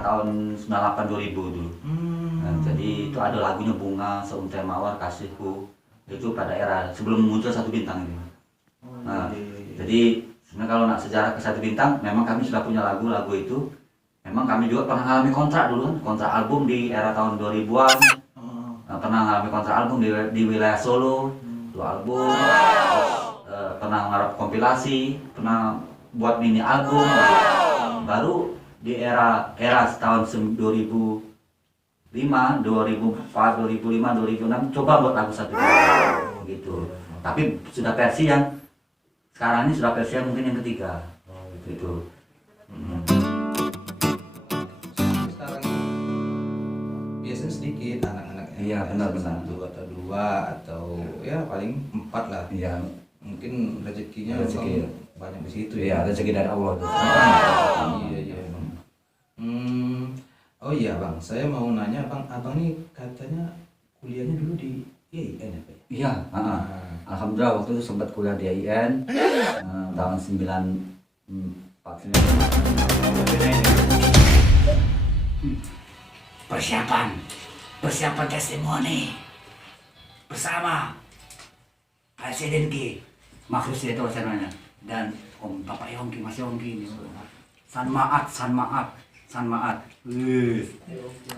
Tahun 98 2000 dulu. Nah, jadi itu ada lagunya Bunga Seuntai Mawar Kasihku. Itu pada era sebelum muncul Satu Bintang ini. Nah, jadi sebenarnya kalau nak sejarah ke Satu Bintang, memang kami sudah punya lagu-lagu itu. Memang kami juga pernah mengalami kontrak dulu kan, kontrak album di era tahun 2000-an. Nah, pernah mengalami kontrak album di wilayah Solo, 2 album. Pernah ngarap kompilasi, pernah buat mini album. Baru di era tahun 2005, 2004, 2005, 2006 coba buat lagu Satu Bintang gitu. Tapi sudah versi yang sekarang ini sudah versi yang mungkin yang ketiga gitu. Sekarang biasanya sedikit anak-anaknya. Iya, benar-benar. Satu atau dua atau ya paling 4 lah. Iya, Mungkin rezekinya rezeki banyak di situ ya, ya. rezeki dari Allah. Iya. Oh iya bang, saya mau nanya bang, abang nih katanya kuliahnya dulu di IAIN apa ya? Iya, alhamdulillah waktu itu sempat kuliah di IAIN tahun 94. Persiapan testimoni bersama Presiden Ki Makhrus itu wacananya dan Om Bapak Yongki, Mas Yongki ini. San Maat,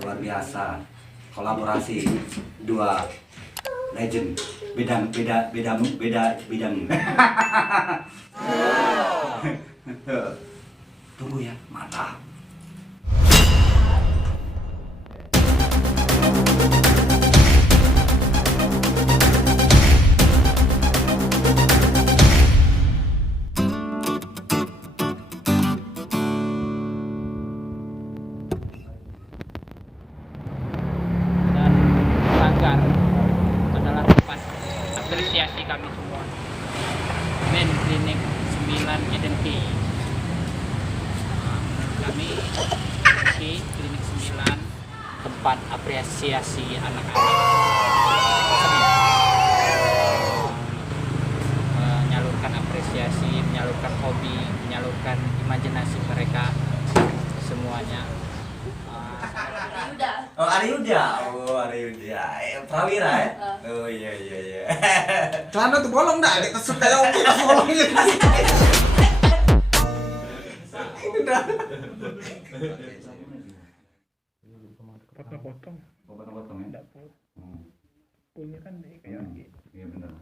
luar biasa, kolaborasi 2 legend, beda bidang. Tunggu ya, mantap. Adalah tempat apresiasi kami semua. Men Klinik 9 Eden Key. Kami di Klinik 9 tempat apresiasi anak-anak. Menyalurkan apresiasi, menyalurkan hobi, menyalurkan imajinasi mereka semuanya. Ariuda, Prawira ya? Oh iya. Celana tuh bolong dah, kita suka yang kita bolong ini. Potong. Potong ya? Enggak tahu. Punya kan kayak gitu. Iya benar.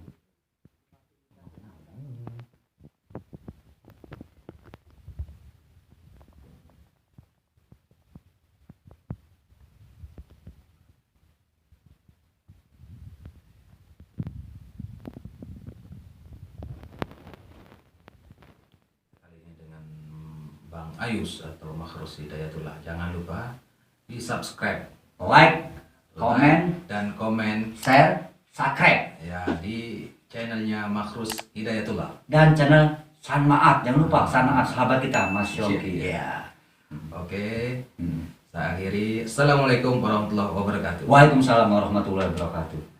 Bang Ayus atau Makhrus Hidayatullah. Jangan lupa di subscribe, Like, komen, dan komen share, subscribe, ya di channelnya Makhrus Hidayatullah dan channel San Maat. Jangan lupa San Maat, sahabat kita Mas Yongki. Ya. Oke. Saya akhiri. Assalamualaikum warahmatullahi wabarakatuh. Waalaikumsalam warahmatullahi wabarakatuh.